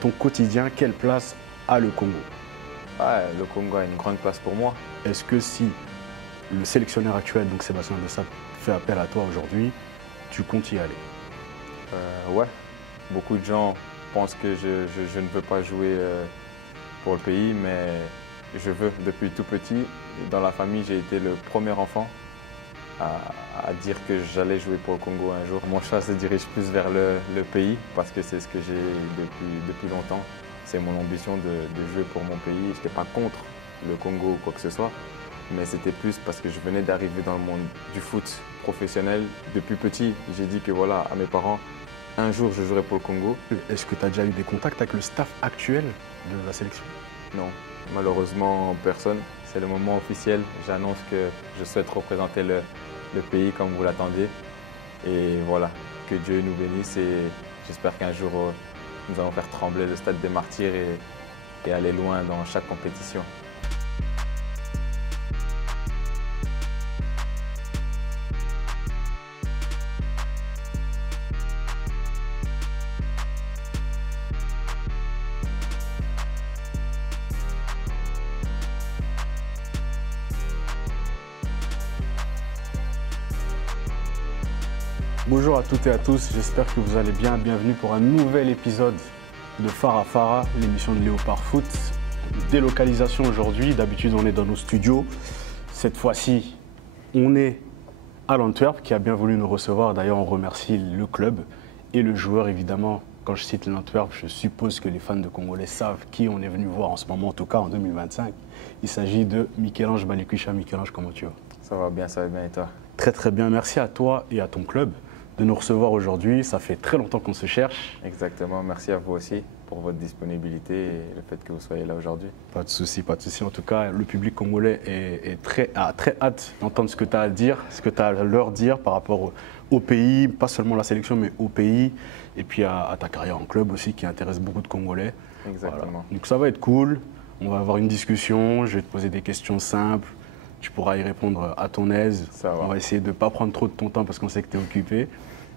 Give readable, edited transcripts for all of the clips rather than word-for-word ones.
ton quotidien, quelle place a le Congo? Le Congo a une grande place pour moi. Est-ce que si le sélectionneur actuel, donc Sébastien Dessap, fait appel à toi aujourd'hui, tu comptes y aller? Ouais, beaucoup de gens pensent que je ne veux pas jouer pour le pays, mais je veux depuis tout petit. Dans la famille, j'ai été le premier enfant à dire que j'allais jouer pour le Congo un jour. Mon choix se dirige plus vers le pays parce que c'est ce que j'ai depuis longtemps. C'est mon ambition de jouer pour mon pays. Je n'étais pas contre le Congo ou quoi que ce soit, mais c'était plus parce que je venais d'arriver dans le monde du foot professionnel. Depuis petit, j'ai dit que voilà, à mes parents, un jour je jouerai pour le Congo. Est-ce que tu as déjà eu des contacts avec le staff actuel de la sélection? Non, malheureusement personne. C'est le moment officiel. J'annonce que je souhaite représenter le pays comme vous l'attendez. Et voilà, que Dieu nous bénisse et j'espère qu'un jour nous allons faire trembler le stade des Martyrs et aller loin dans chaque compétition. Bonjour à toutes et à tous, j'espère que vous allez bien. Bienvenue pour un nouvel épisode de Fara Fara, l'émission de Léopard Foot. Délocalisation aujourd'hui, d'habitude on est dans nos studios. Cette fois-ci, on est à l'Antwerp qui a bien voulu nous recevoir. D'ailleurs, on remercie le club et le joueur évidemment. Quand je cite l'Antwerp, je suppose que les fans de Congolais savent qui on est venu voir en ce moment, en tout cas en 2025. Il s'agit de Michel-Ange Balikwisha. Michel-Ange, comment tu vas? Ça va bien et toi? Très très bien, merci à toi et à ton club de nous recevoir aujourd'hui. Ça fait très longtemps qu'on se cherche. Exactement, merci à vous aussi pour votre disponibilité et le fait que vous soyez là aujourd'hui. Pas de souci, pas de souci. En tout cas, le public congolais a très hâte d'entendre ce que tu as à dire, ce que tu as à leur dire par rapport au pays, pas seulement la sélection, mais au pays, et puis à ta carrière en club aussi qui intéresse beaucoup de Congolais. Exactement. Voilà. Donc ça va être cool, on va avoir une discussion, je vais te poser des questions simples, tu pourras y répondre à ton aise. Ça va. On va essayer de ne pas prendre trop de ton temps parce qu'on sait que tu es occupé.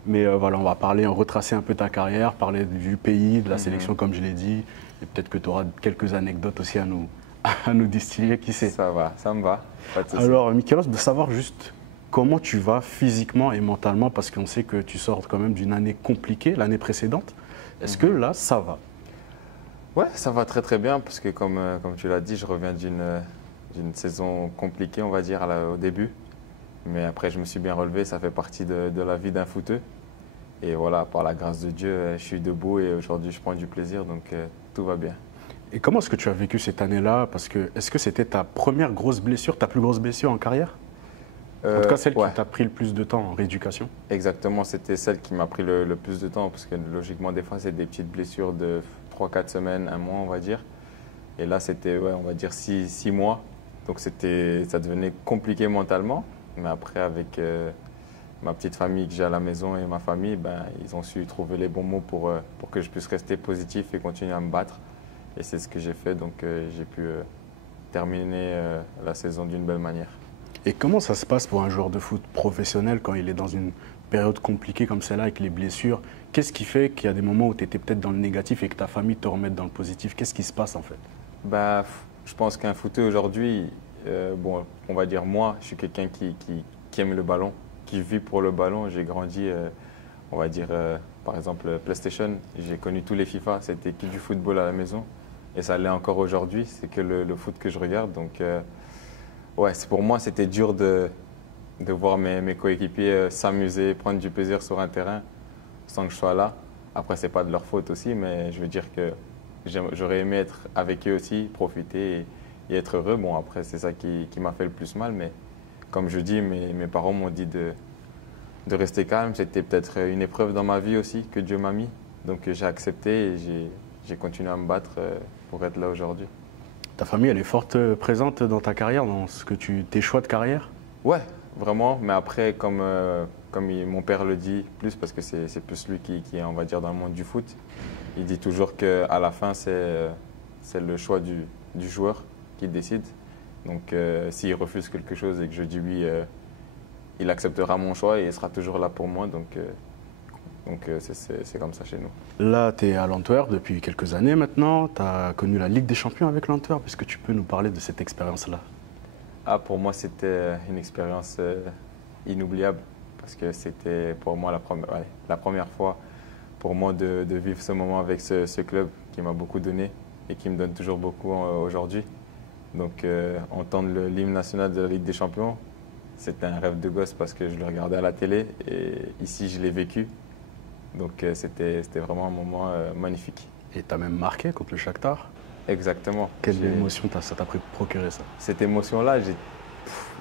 Mais voilà, on va parler, retracer un peu ta carrière, parler du pays, de la sélection comme je l'ai dit. Et peut-être que tu auras quelques anecdotes aussi à nous distiller, qui sait. Ça va, ça me va. Pas de souci. Alors, Michel, de savoir juste comment tu vas physiquement et mentalement, parce qu'on sait que tu sors quand même d'une année compliquée, l'année précédente. Est-ce que là, ça va? Ouais, ça va très très bien parce que comme tu l'as dit, je reviens d'une saison compliquée, on va dire, au début. Mais après, je me suis bien relevé, ça fait partie de la vie d'un footeux. Et voilà, par la grâce de Dieu, je suis debout et aujourd'hui, je prends du plaisir, donc tout va bien. Et comment est-ce que tu as vécu cette année-là? Parce que est-ce que c'était ta première grosse blessure, ta plus grosse blessure en carrière? En tout cas, celle qui t'a pris le plus de temps en rééducation? Exactement, c'était celle qui m'a pris le plus de temps parce que logiquement, des fois, c'est des petites blessures de 3-4 semaines, un mois, on va dire. Et là, c'était, ouais, on va dire 6 mois. Donc, ça devenait compliqué mentalement. Mais après, avec ma petite famille que j'ai à la maison et ma famille, ils ont su trouver les bons mots pour que je puisse rester positif et continuer à me battre. Et c'est ce que j'ai fait, donc j'ai pu terminer la saison d'une belle manière. Et comment ça se passe pour un joueur de foot professionnel quand il est dans une période compliquée comme celle-là avec les blessures? Qu'est-ce qui fait qu'il y a des moments où tu étais peut-être dans le négatif et que ta famille te remette dans le positif? Qu'est-ce qui se passe en fait? Je pense qu'un footeux aujourd'hui, on va dire moi, je suis quelqu'un qui aime le ballon, qui vit pour le ballon. J'ai grandi, on va dire, par exemple, PlayStation. J'ai connu tous les FIFA, c'était que du football à la maison. Et ça l'est encore aujourd'hui, c'est que le foot que je regarde. Donc, ouais, pour moi, c'était dur de voir mes coéquipiers s'amuser, prendre du plaisir sur un terrain sans que je sois là. Après, ce n'est pas de leur faute aussi, mais je veux dire que j'aurais aimé être avec eux aussi, profiter et être heureux. Bon, après, c'est ça qui m'a fait le plus mal. Mais comme je dis, mes parents m'ont dit de rester calme. C'était peut-être une épreuve dans ma vie aussi que Dieu m'a mis. Donc, j'ai accepté et j'ai continué à me battre pour être là aujourd'hui. Ta famille, elle est forte présente dans ta carrière, dans tes choix de carrière? Ouais, vraiment. Mais après, comme mon père le dit plus, parce que c'est plus lui qui est, on va dire, dans le monde du foot, il dit toujours qu'à la fin, c'est le choix du joueur qui décide. Donc, s'il refuse quelque chose et que je dis oui, il acceptera mon choix et il sera toujours là pour moi. Donc, Donc c'est comme ça chez nous. Là, tu es à l'Antwerp depuis quelques années maintenant. Tu as connu la Ligue des Champions avec l'Antwerp. Est-ce que tu peux nous parler de cette expérience-là? Pour moi, c'était une expérience inoubliable parce que c'était pour moi la première fois pour moi de vivre ce moment avec ce club qui m'a beaucoup donné et qui me donne toujours beaucoup aujourd'hui. Donc, entendre l'hymne national de la Ligue des Champions, c'était un rêve de gosse parce que je le regardais à la télé et ici, je l'ai vécu. Donc, c'était vraiment un moment magnifique. Et tu as même marqué contre le Shakhtar. Exactement. Quelle émotion ça t'a procuré ça? Cette émotion-là,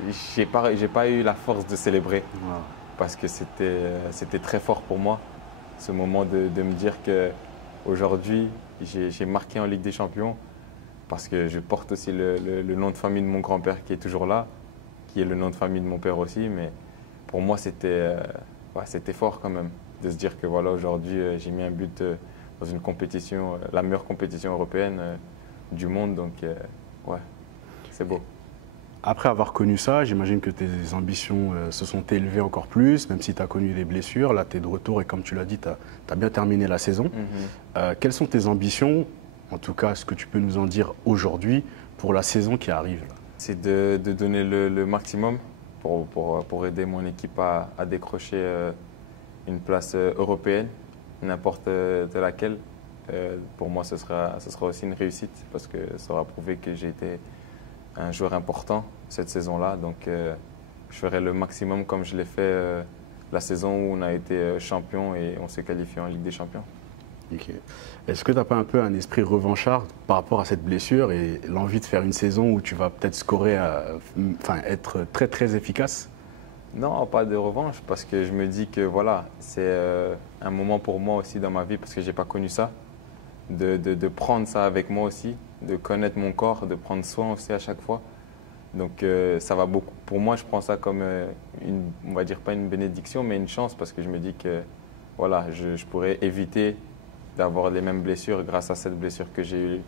j'ai pas eu la force de célébrer Wow. parce que c'était très fort pour moi. Ce moment de me dire qu'aujourd'hui, j'ai marqué en Ligue des Champions parce que je porte aussi le nom de famille de mon grand-père qui est toujours là, qui est le nom de famille de mon père aussi. Mais pour moi, c'était fort quand même de se dire que voilà, aujourd'hui, j'ai mis un but dans une compétition, la meilleure compétition européenne du monde. Donc, ouais, c'est beau. Après avoir connu ça, j'imagine que tes ambitions se sont élevées encore plus, même si tu as connu des blessures. Là, tu es de retour et comme tu l'as dit, tu as bien terminé la saison. Quelles sont tes ambitions, en tout cas ce que tu peux nous en dire aujourd'hui, pour la saison qui arrive là? C'est de donner le maximum pour aider mon équipe à décrocher une place européenne, n'importe de laquelle. Pour moi, ce sera aussi une réussite parce que ça aura prouvé que j'ai été un joueur important cette saison-là. Donc, je ferai le maximum comme je l'ai fait la saison où on a été champion et on s'est qualifié en Ligue des Champions. Okay. Est-ce que tu n'as pas un peu un esprit revanchard par rapport à cette blessure et l'envie de faire une saison où tu vas peut-être scorer, être très très efficace? Non, pas de revanche parce que je me dis que voilà, c'est un moment pour moi aussi dans ma vie parce que je n'ai pas connu ça. De prendre ça avec moi aussi, de connaître mon corps, de prendre soin aussi à chaque fois. Donc ça va beaucoup. Pour moi, je prends ça comme on va dire pas une bénédiction, mais une chance parce que je me dis que voilà, je pourrais éviter d'avoir les mêmes blessures grâce à cette blessure que j'ai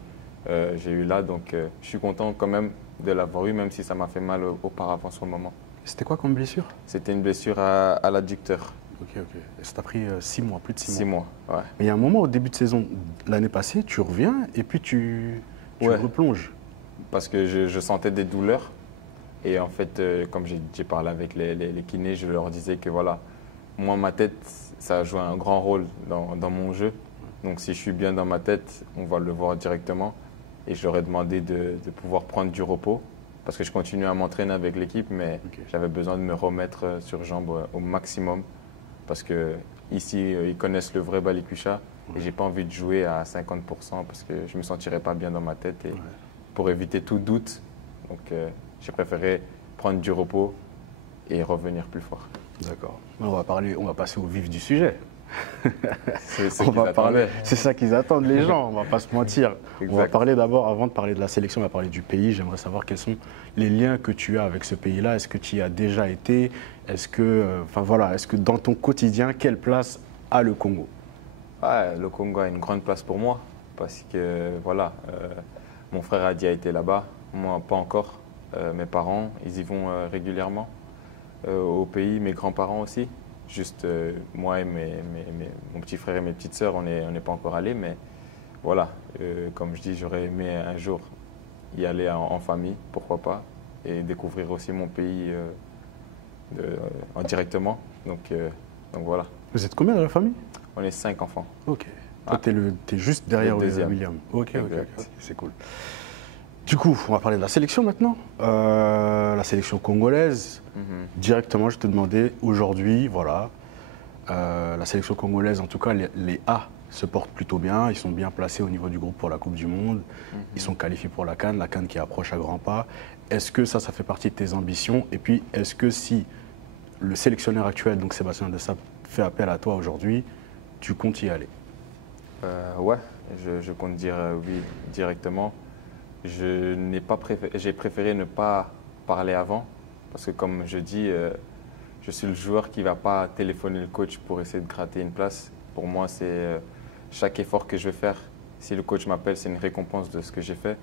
eue là. Donc je suis content quand même de l'avoir eu, même si ça m'a fait mal auparavant sur le moment. C'était quoi comme blessure? C'était une blessure à l'adducteur. Ok. Et ça t'a pris 6 mois, plus de 6 mois. 6 mois, ouais. Mais il y a un moment au début de saison, l'année passée, tu reviens et puis tu replonges. Parce que je sentais des douleurs. Et en fait, comme j'ai parlé avec les kinés, je leur disais que voilà, moi, ma tête, ça a joué un grand rôle dans mon jeu. Donc si je suis bien dans ma tête, on va le voir directement. Et je leur ai demandé de pouvoir prendre du repos. Parce que je continue à m'entraîner avec l'équipe, mais j'avais besoin de me remettre sur jambes au maximum. Parce que ici, ils connaissent le vrai Balikwisha. Et j'ai pas envie de jouer à 50% parce que je me sentirais pas bien dans ma tête. Et pour éviter tout doute, donc j'ai préféré prendre du repos et revenir plus fort. D'accord. On va passer au vif du sujet. C'est ça qu'ils attendent les gens, on va pas se mentir. Exact. On va parler d'abord, avant de parler de la sélection, on va parler du pays. J'aimerais savoir quels sont les liens que tu as avec ce pays-là. Est-ce que tu y as déjà été? Est-ce que dans ton quotidien, quelle place a le Congo? Le Congo a une grande place pour moi parce que voilà, mon frère Adi a été là-bas, moi pas encore. Mes parents, ils y vont régulièrement au pays, mes grands-parents aussi. Juste moi et mon petit frère et mes petites sœurs, on n'est pas encore allés, mais voilà, comme je dis, j'aurais aimé un jour y aller en famille, pourquoi pas, et découvrir aussi mon pays directement. Donc voilà. Vous êtes combien dans la famille? On est 5 enfants. Ok. Toi, t'es juste derrière William. Ok, c'est cool. Du coup, on va parler de la sélection maintenant. La sélection congolaise. Directement, je te demandais aujourd'hui, voilà, la sélection congolaise, en tout cas, les A se portent plutôt bien. Ils sont bien placés au niveau du groupe pour la Coupe du Monde. Ils sont qualifiés pour la CAN qui approche à grands pas. Est-ce que ça fait partie de tes ambitions? Et puis, est-ce que si le sélectionneur actuel, donc Sébastien Desabre, fait appel à toi aujourd'hui, tu comptes y aller? Ouais, je compte dire oui directement. J'ai préféré ne pas parler avant parce que comme je dis, je suis le joueur qui ne va pas téléphoner le coach pour essayer de gratter une place. Pour moi, c'est chaque effort que je vais faire. Si le coach m'appelle, c'est une récompense de ce que j'ai fait.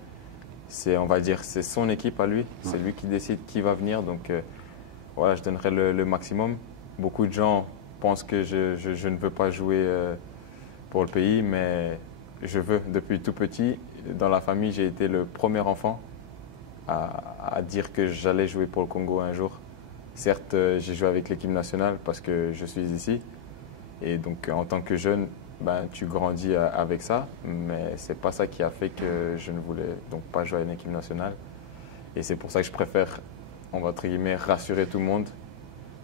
On va dire, c'est son équipe à lui. C'est lui qui décide qui va venir. Donc voilà, je donnerai le maximum. Beaucoup de gens pense que je ne veux pas jouer pour le pays, mais je veux. Depuis tout petit, dans la famille, j'ai été le premier enfant à dire que j'allais jouer pour le Congo un jour. Certes, j'ai joué avec l'équipe nationale parce que je suis ici. Et donc, en tant que jeune, ben, tu grandis avec ça. Mais ce n'est pas ça qui a fait que je ne voulais donc pas jouer à une équipe nationale. Et c'est pour ça que je préfère, on va entre guillemets, rassurer tout le monde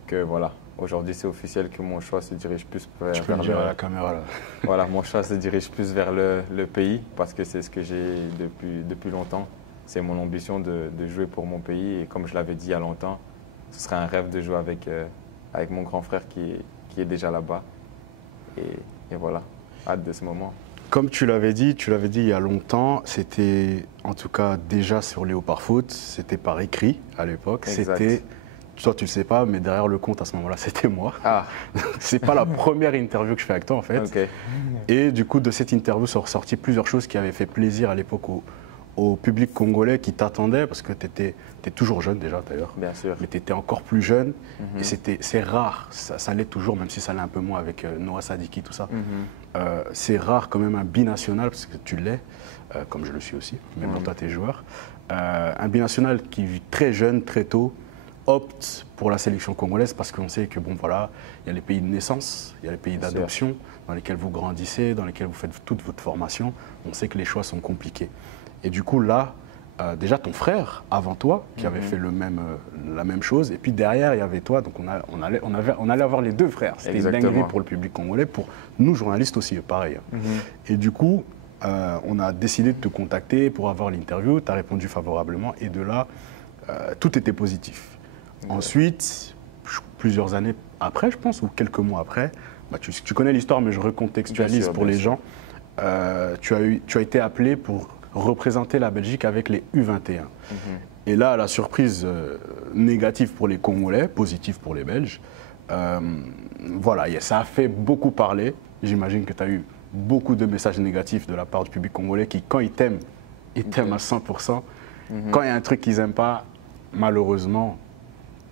que voilà, aujourd'hui c'est officiel que mon choix se dirige plus vers... Tu peux le dire à la caméra là. Voilà, mon choix se dirige plus vers le pays parce que c'est ce que j'ai depuis longtemps. C'est mon ambition de jouer pour mon pays et comme je l'avais dit il y a longtemps, ce serait un rêve de jouer avec mon grand frère qui est déjà là-bas. Et voilà, hâte de ce moment. Comme tu l'avais dit il y a longtemps, c'était en tout cas déjà sur Léopard Foot, c'était par écrit à l'époque. C'était, toi tu le sais pas, mais derrière le compte à ce moment-là, c'était moi. Ah. C'est pas la première interview que je fais avec toi en fait. Okay. Et du coup de cette interview sont ressorties plusieurs choses qui avaient fait plaisir à l'époque au public congolais qui t'attendait, parce que tu étais toujours jeune déjà d'ailleurs. Bien sûr. Mais tu étais encore plus jeune. Et c'est rare, ça l'est toujours, même si ça l'est un peu moins avec Noah Sadiki, tout ça. C'est rare quand même un binational, parce que tu l'es, comme je le suis aussi, même quand toi tu es joueur. Un binational qui vit très jeune, très tôt, opte pour la sélection congolaise parce qu'on sait que bon voilà, il y a les pays de naissance, il y a les pays d'adoption dans lesquels vous grandissez, dans lesquels vous faites toute votre formation. On sait que les choix sont compliqués. Et du coup là, déjà ton frère avant toi qui avait fait la même chose, et puis derrière il y avait toi, donc on allait avoir les deux frères. C'était une dinguerie pour le public congolais, pour nous journalistes aussi, pareil. Et du coup, on a décidé de te contacter pour avoir l'interview, tu as répondu favorablement, et de là, tout était positif. Ensuite, plusieurs années après, je pense, ou quelques mois après, bah, tu connais l'histoire, mais je recontextualise pour les gens. Tu as été appelé pour représenter la Belgique avec les U21. Et là, la surprise négative pour les Congolais, positive pour les Belges, voilà, ça a fait beaucoup parler. J'imagine que tu as eu beaucoup de messages négatifs de la part du public congolais qui, quand ils t'aiment à 100%. Quand il y a un truc qu'ils n'aiment pas, malheureusement,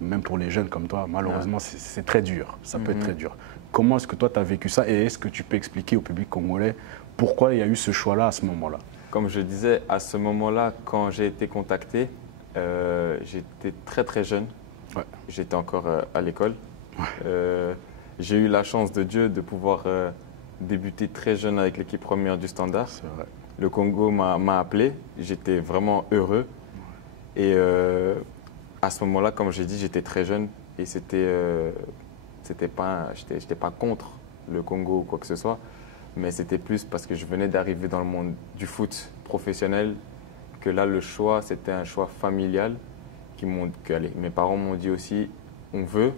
même pour les jeunes comme toi, malheureusement, c'est très dur. Ça peut être très dur. Comment est-ce que toi, tu as vécu ça et est-ce que tu peux expliquer au public congolais pourquoi il y a eu ce choix-là à ce moment-là? Comme je disais, à ce moment-là, quand j'ai été contacté, j'étais très très jeune. J'étais encore à l'école. J'ai eu la chance de Dieu de pouvoir débuter très jeune avec l'équipe première du Standard. Le Congo m'a appelé, j'étais vraiment heureux. Et à ce moment-là, comme j'ai dit, j'étais très jeune et j'étais pas contre le Congo ou quoi que ce soit, mais c'était plus parce que je venais d'arriver dans le monde du foot professionnel que là, le choix, c'était un choix familial. Mes parents m'ont dit aussi, on veut,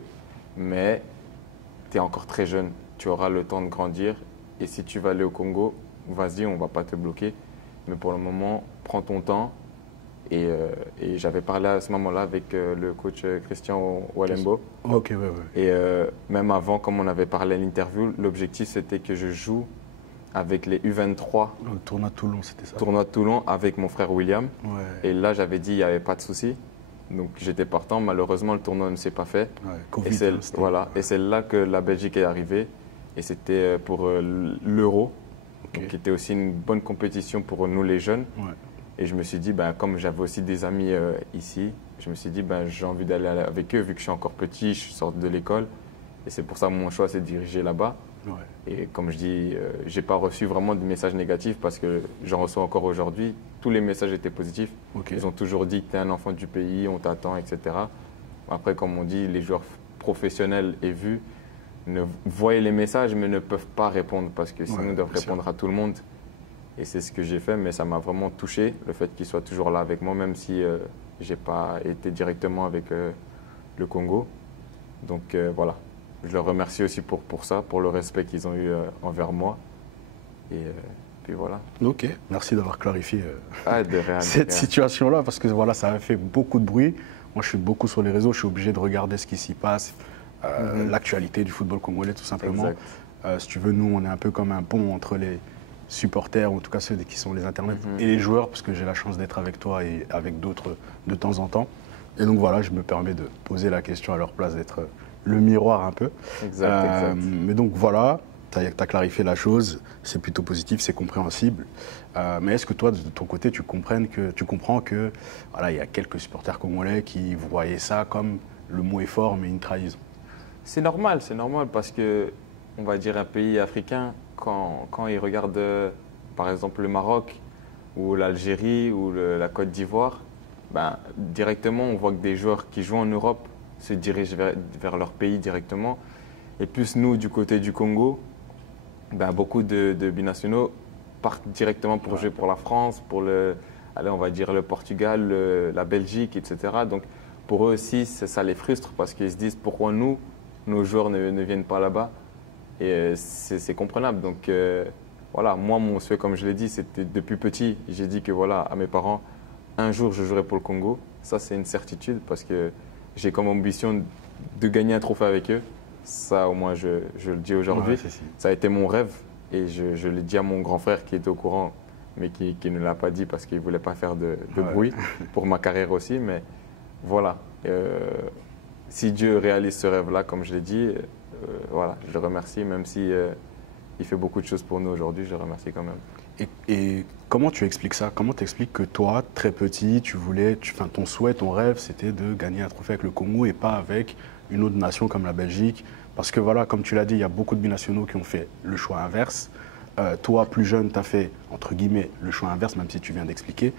mais tu es encore très jeune, tu auras le temps de grandir et si tu vas aller au Congo, vas-y, on ne va pas te bloquer. Mais pour le moment, prends ton temps. Et j'avais parlé à ce moment-là avec le coach Christian Walembo. Et même avant, comme on avait parlé à l'interview, l'objectif c'était que je joue avec les U23. Le tournoi de Toulon, c'était ça? Tournoi de Toulon avec mon frère William. Et là, j'avais dit il n'y avait pas de souci. Donc j'étais partant. Malheureusement, le tournoi ne s'est pas fait. Covid, et c'est là que la Belgique est arrivée. Et c'était pour l'Euro, qui était aussi une bonne compétition pour nous les jeunes. Et je me suis dit, comme j'avais aussi des amis ici, je me suis dit, j'ai envie d'aller avec eux, vu que je suis encore petit, je sors de l'école. Et c'est pour ça que mon choix s'est dirigé là-bas. Et comme je dis, je n'ai pas reçu vraiment de messages négatifs parce que j'en reçois encore aujourd'hui. Tous les messages étaient positifs. Ils ont toujours dit, tu es un enfant du pays, on t'attend, etc. Après, comme on dit, les joueurs professionnels et vus voient les messages mais ne peuvent pas répondre parce que sinon ils doivent répondre à tout le monde. Et c'est ce que j'ai fait, mais ça m'a vraiment touché, le fait qu'il soit toujours là avec moi, même si je n'ai pas été directement avec le Congo. Donc voilà, je le remercie aussi pour ça, pour le respect qu'ils ont eu envers moi. Et puis voilà. Ok, merci d'avoir clarifié de rien, cette situation-là, parce que voilà, ça a fait beaucoup de bruit. Moi, je suis beaucoup sur les réseaux, je suis obligé de regarder ce qui s'y passe, l'actualité du football congolais, tout simplement. Si tu veux, nous, on est un peu comme un pont entre les supporters, ou en tout cas ceux qui sont les internautes, et les joueurs, parce que j'ai la chance d'être avec toi et avec d'autres de temps en temps. Et donc voilà, je me permets de poser la question à leur place, d'être le miroir un peu. Exact. Mais donc voilà, tu as clarifié la chose, c'est plutôt positif, c'est compréhensible. Mais est-ce que toi, de ton côté, tu comprends que voilà, il y a quelques supporters congolais qui voyaient ça comme le mot est fort, mais une trahison? C'est normal parce que, on va dire, un pays africain, quand il regarde, par exemple, le Maroc ou l'Algérie ou la Côte d'Ivoire, ben, directement, on voit que des joueurs qui jouent en Europe se dirigent vers leur pays directement. Et plus nous, du côté du Congo, ben, beaucoup de binationaux partent directement pour jouer pour la France, allez, on va dire le Portugal, la Belgique, etc. Donc, pour eux aussi, ça les frustre parce qu'ils se disent pourquoi nous, nos joueurs ne viennent pas là-bas. Et c'est comprenable. Donc, voilà, moi, mon souhait, comme je l'ai dit, c'était depuis petit. J'ai dit que voilà, à mes parents, un jour, je jouerai pour le Congo. Ça, c'est une certitude parce que j'ai comme ambition de gagner un trophée avec eux. Ça, au moins, je le dis aujourd'hui. Ouais, ça a été mon rêve et je l'ai dit à mon grand frère qui était au courant, mais qui ne l'a pas dit parce qu'il ne voulait pas faire de bruit pour ma carrière aussi. Mais voilà, si Dieu réalise ce rêve-là, comme je l'ai dit, voilà, je le remercie, même si il fait beaucoup de choses pour nous aujourd'hui, je le remercie quand même. Et comment tu expliques ça? Comment tu expliques que toi, très petit, ton souhait, ton rêve, c'était de gagner un trophée avec le Congo et pas avec une autre nation comme la Belgique? Parce que voilà, comme tu l'as dit, il y a beaucoup de binationaux qui ont fait le choix inverse. Toi, plus jeune, tu as fait, entre guillemets, le choix inverse, même si tu viens d'expliquer.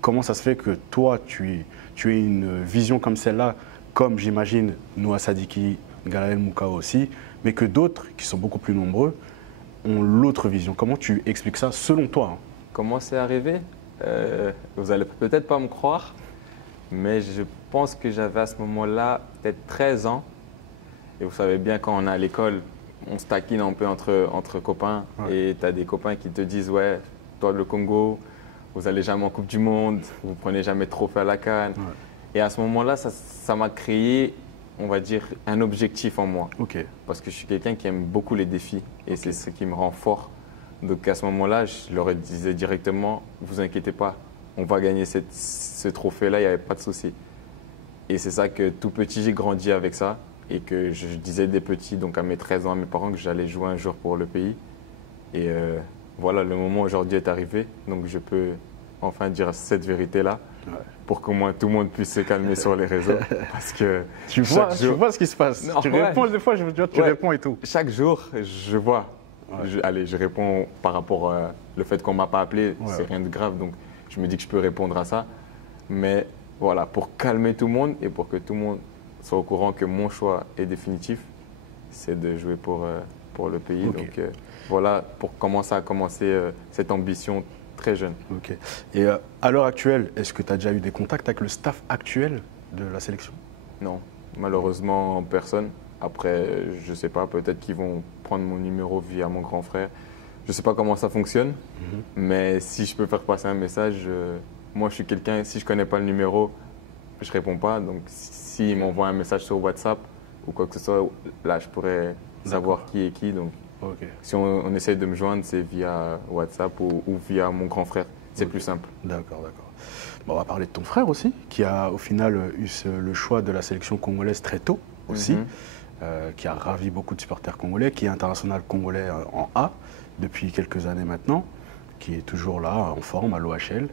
Comment ça se fait que toi, tu aies une vision comme celle-là, comme j'imagine Noah Sadiki, Galaël Moukao aussi, mais que d'autres, qui sont beaucoup plus nombreux, ont l'autre vision? Comment tu expliques ça selon toi, hein? Comment c'est arrivé? Vous allez peut-être pas me croire, mais je pense que j'avais à ce moment-là peut-être 13 ans. Et vous savez bien, quand on est à l'école, on se taquine un peu entre copains. Ouais. Et tu as des copains qui te disent, ouais, toi le Congo, vous n'allez jamais en Coupe du Monde, vous prenez jamais de trophée à la CAN. Ouais. Et à ce moment-là, ça m'a créé, on va dire, un objectif en moi. Okay. Parce que je suis quelqu'un qui aime beaucoup les défis et c'est ce qui me rend fort. Donc à ce moment-là, je leur disais directement, vous inquiétez pas, on va gagner ce trophée-là, il n'y avait pas de souci. Et c'est ça que tout petit, j'ai grandi avec ça et que je disais des petits, donc à mes 13 ans, à mes parents, que j'allais jouer un jour pour le pays. Et voilà, le moment aujourd'hui est arrivé, donc je peux enfin dire cette vérité-là. Ouais. Pour qu'au moins tout le monde puisse se calmer sur les réseaux. Parce que tu vois ce qui se passe. Non, tu réponds des fois, tu réponds et tout. Chaque jour, je vois. Ouais. Je réponds par rapport au fait qu'on ne m'a pas appelé. Ouais. C'est rien de grave. Donc, je me dis que je peux répondre à ça. Mais voilà, pour calmer tout le monde et pour que tout le monde soit au courant que mon choix est définitif, c'est de jouer pour le pays. Okay. Donc, voilà comment ça a commencé cette ambition très jeune. Ok. Et à l'heure actuelle, est-ce que tu as déjà eu des contacts avec le staff actuel de la sélection? Non, malheureusement personne. Après, je ne sais pas, peut-être qu'ils vont prendre mon numéro via mon grand frère. Je ne sais pas comment ça fonctionne, mais si je peux faire passer un message, moi je suis quelqu'un, si je ne connais pas le numéro, je ne réponds pas. Donc s'ils m'envoient un message sur WhatsApp ou quoi que ce soit, là je pourrais savoir qui est qui. Donc, okay. Si on essaie de me joindre, c'est via WhatsApp ou via mon grand frère. C'est plus simple. D'accord. Bon, on va parler de ton frère aussi, qui a au final eu le choix de la sélection congolaise très tôt aussi, qui a ravi beaucoup de supporters congolais, qui est international congolais en A depuis quelques années maintenant, qui est toujours là, en forme, à l'OHL.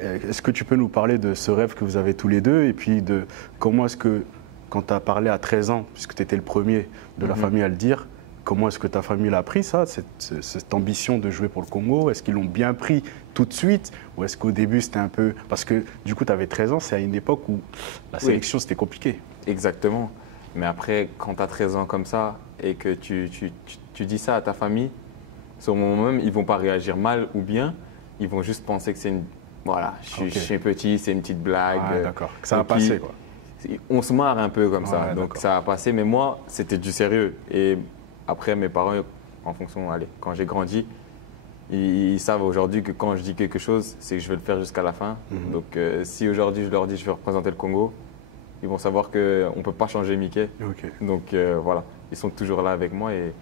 Est-ce que tu peux nous parler de ce rêve que vous avez tous les deux et puis de comment est-ce que, quand tu as parlé à 13 ans, puisque tu étais le premier de la famille à le dire, comment est-ce que ta famille l'a pris, ça, cette ambition de jouer pour le Congo? Est-ce qu'ils l'ont bien pris tout de suite? Ou est-ce qu'au début, c'était un peu... Parce que du coup, tu avais 13 ans, c'est à une époque où la sélection, c'était compliqué. Exactement. Mais après, quand tu as 13 ans comme ça et que tu dis ça à ta famille, sur le moment même, ils ne vont pas réagir mal ou bien. Ils vont juste penser que c'est une... Voilà, je suis petit, c'est une petite blague. Ah, d'accord. Que ça va passer, quoi. On se marre un peu comme ça. Donc, ça a passé. Mais moi, c'était du sérieux. Et... Après, mes parents, en fonction, quand j'ai grandi, ils savent aujourd'hui que quand je dis quelque chose, c'est que je vais le faire jusqu'à la fin. Donc, si aujourd'hui je leur dis que je vais représenter le Congo, ils vont savoir qu'on ne peut pas changer Mickey. Okay. Donc, voilà, ils sont toujours là avec moi. Et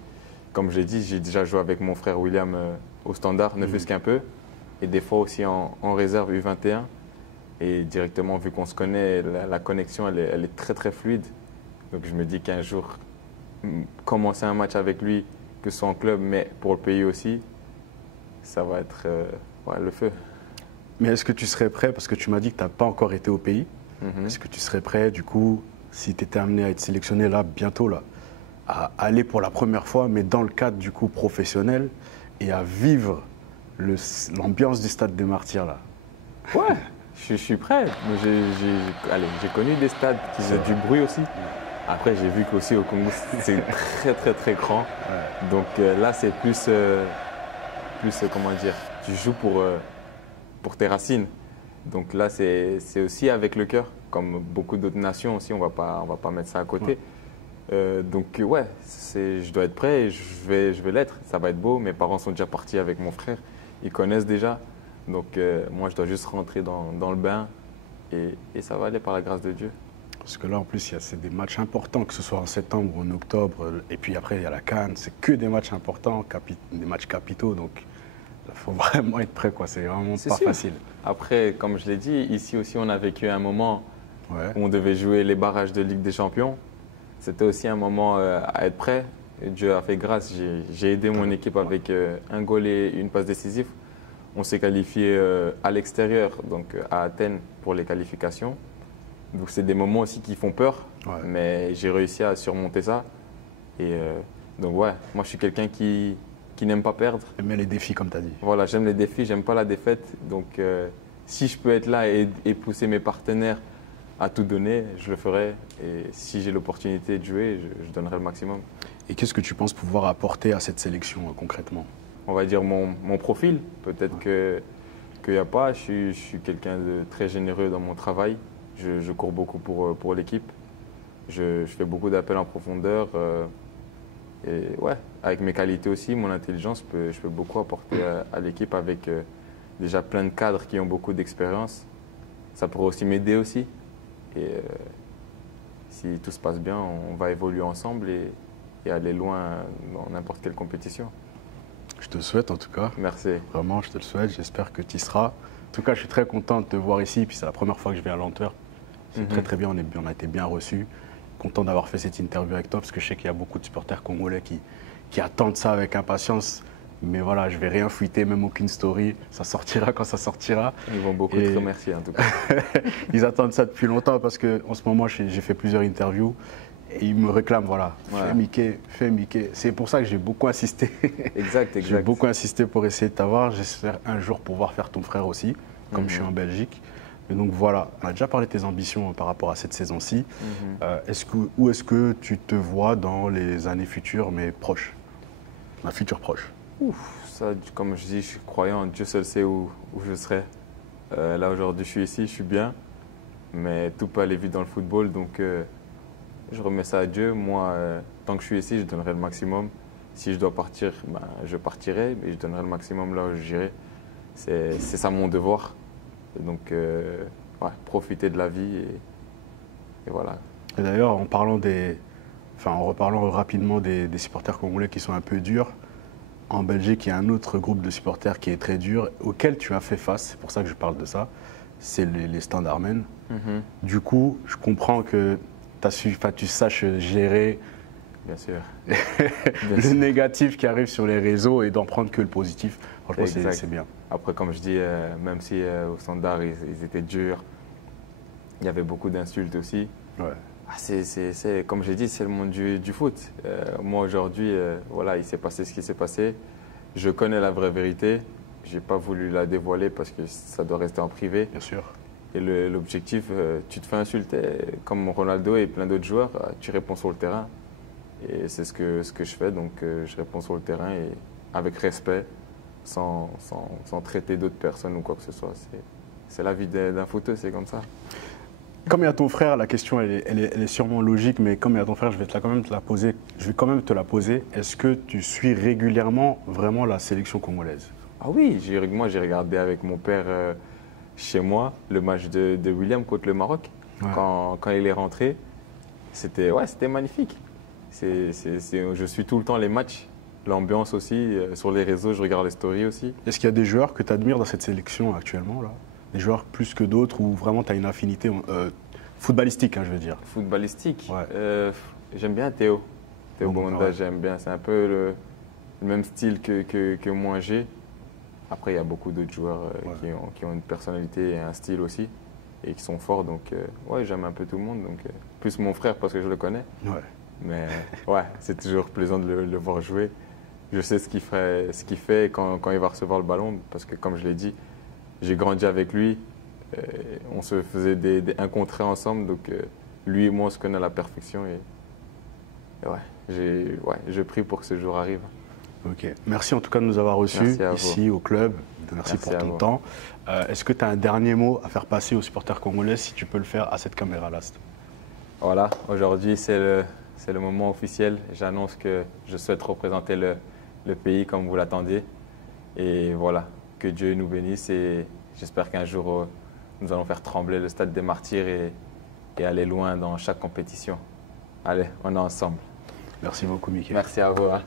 comme j'ai dit, j'ai déjà joué avec mon frère William au Standard, ne fût-ce qu'un peu. Et des fois aussi en réserve U21. Et directement, vu qu'on se connaît, la connexion, elle est très très fluide. Donc je me dis qu'un jour, commencer un match avec lui, que ce soit en club, mais pour le pays aussi, ça va être ouais, le feu. Mais est-ce que tu serais prêt, parce que tu m'as dit que tu n'as pas encore été au pays, est-ce que tu serais prêt, du coup, si tu étais amené à être sélectionné là, bientôt, là, à aller pour la première fois, mais dans le cadre du coup professionnel, et à vivre l'ambiance du stade des Martyrs là? Ouais, je suis prêt. J'ai connu des stades qui faisaient du bruit aussi. Après, j'ai vu qu'aussi au Congo, c'est très très très grand. Ouais. Donc là, c'est plus, comment dire, tu joues pour tes racines. Donc là, c'est aussi avec le cœur, comme beaucoup d'autres nations aussi, on va pas mettre ça à côté. Ouais. Donc ouais, je dois être prêt et je vais l'être. Ça va être beau. Mes parents sont déjà partis avec mon frère, ils connaissent déjà. Donc moi, je dois juste rentrer dans le bain et ça va aller par la grâce de Dieu. Parce que là, en plus, c'est des matchs importants, que ce soit en septembre ou en octobre. Et puis après, il y a la CAN. C'est que des matchs importants, des matchs capitaux. Donc il faut vraiment être prêt, quoi. C'est vraiment pas facile. Après, comme je l'ai dit, ici aussi, on a vécu un moment où on devait jouer les barrages de Ligue des Champions. C'était aussi un moment à être prêt. Et Dieu a fait grâce. J'ai aidé mon équipe avec un goal et une passe décisive. On s'est qualifié à l'extérieur, donc à Athènes, pour les qualifications. Donc c'est des moments aussi qui font peur, mais j'ai réussi à surmonter ça. Et donc ouais, moi je suis quelqu'un qui n'aime pas perdre. J'aime les défis comme tu as dit. Voilà, j'aime les défis, j'aime pas la défaite. Donc si je peux être là et pousser mes partenaires à tout donner, je le ferai. Et si j'ai l'opportunité de jouer, je donnerai le maximum. Et qu'est-ce que tu penses pouvoir apporter à cette sélection concrètement? On va dire mon profil. Peut-être qu'il n'y a pas. Je suis quelqu'un de très généreux dans mon travail. Je cours beaucoup pour l'équipe. Je fais beaucoup d'appels en profondeur. Et ouais, avec mes qualités aussi, mon intelligence, je peux beaucoup apporter à l'équipe avec déjà plein de cadres qui ont beaucoup d'expérience. Ça pourrait aussi m'aider aussi. Et si tout se passe bien, on va évoluer ensemble et aller loin dans n'importe quelle compétition. Je te le souhaite en tout cas. Merci. Vraiment, je te le souhaite. J'espère que tu y seras. En tout cas, je suis très content de te voir ici. Puis c'est la première fois que je viens à l'Antwerp. C'est très très bien. On a été bien reçus. Content d'avoir fait cette interview avec toi parce que je sais qu'il y a beaucoup de supporters congolais qui attendent ça avec impatience. Mais voilà, je ne vais rien fuiter, même aucune story. Ça sortira quand ça sortira. Ils vont beaucoup te remercier en tout cas. Ils attendent ça depuis longtemps parce qu'en ce moment, j'ai fait plusieurs interviews. Et ils me réclament, voilà, fais Mickey. C'est pour ça que j'ai beaucoup insisté. Exact. J'ai beaucoup insisté pour essayer de t'avoir. J'espère un jour pouvoir faire ton frère aussi, comme je suis en Belgique. Et donc voilà, on a déjà parlé de tes ambitions par rapport à cette saison-ci. Où est-ce que tu te vois dans les années futures, mais proches? Un futur proche. Ça, comme je dis, je suis croyant. Dieu seul sait où je serai. Là, aujourd'hui, je suis ici, je suis bien. Mais tout peut aller vite dans le football, donc je remets ça à Dieu. Moi, tant que je suis ici, je donnerai le maximum. Si je dois partir, ben, je partirai, mais je donnerai le maximum là où j'irai. C'est ça mon devoir. Et donc, ouais, profiter de la vie et voilà. Et d'ailleurs, en reparlant rapidement des supporters congolais qui sont un peu durs, en Belgique, il y a un autre groupe de supporters qui est très dur, auquel tu as fait face, c'est pour ça que je parle de ça, c'est les Standard Men. Du coup, je comprends que tu saches gérer bien sûr. le négatif qui arrive sur les réseaux et d'en prendre que le positif. Franchement, c'est bien. Après, comme je dis, même si au Standard, ils étaient durs, il y avait beaucoup d'insultes aussi. Ouais. Comme j'ai dit, c'est le monde du foot. Moi, aujourd'hui, voilà, il s'est passé ce qui s'est passé. Je connais la vraie vérité. Je n'ai pas voulu la dévoiler parce que ça doit rester en privé. Bien sûr. Et l'objectif, tu te fais insulter, comme Ronaldo et plein d'autres joueurs, tu réponds sur le terrain. Et c'est ce que je fais, donc je réponds sur le terrain et avec respect, sans traiter d'autres personnes ou quoi que ce soit. C'est la vie d'un footeux, c'est comme ça. Comme il y a ton frère, la question elle est sûrement logique, mais comme il y a ton frère, je vais quand même te la poser. Est-ce que tu suis régulièrement vraiment la sélection congolaise? Ah oui, moi j'ai regardé avec mon père chez moi le match de William contre le Maroc. Ouais. Quand il est rentré, c'était magnifique. Je suis tout le temps les matchs, l'ambiance aussi, sur les réseaux, je regarde les stories aussi. Est-ce qu'il y a des joueurs que tu admires dans cette sélection actuellement là? Des joueurs plus que d'autres ou vraiment tu as une affinité footballistique, hein, je veux dire? Footballistique, Ouais. j'aime bien Théo. Théo Bon, Bonda, ouais. j'aime bien. C'est un peu le même style que moi j'ai. Après, il y a beaucoup d'autres joueurs Ouais. qui ont une personnalité et un style aussi et qui sont forts. Donc, ouais, j'aime un peu tout le monde. Donc, plus mon frère parce que je le connais. Ouais. Mais ouais, c'est toujours plaisant de le voir jouer. Je sais ce qu'il fait quand il va recevoir le ballon parce que, comme je l'ai dit, j'ai grandi avec lui. On se faisait des 1 contre 1 ensemble. Donc, lui et moi, on se connaît à la perfection. Et ouais, je prie pour que ce jour arrive. Ok. Merci en tout cas de nous avoir reçus Merci à ici au club. Merci pour à ton vous. temps. Est-ce que tu as un dernier mot à faire passer aux supporters congolais, si tu peux le faire à cette caméra-là? Voilà, aujourd'hui, c'est le moment officiel. J'annonce que je souhaite représenter le pays comme vous l'attendiez. Et voilà, que Dieu nous bénisse et j'espère qu'un jour, nous allons faire trembler le stade des Martyrs et aller loin dans chaque compétition. Allez, on est ensemble. Merci beaucoup, Mickaël. Merci à vous. Hein.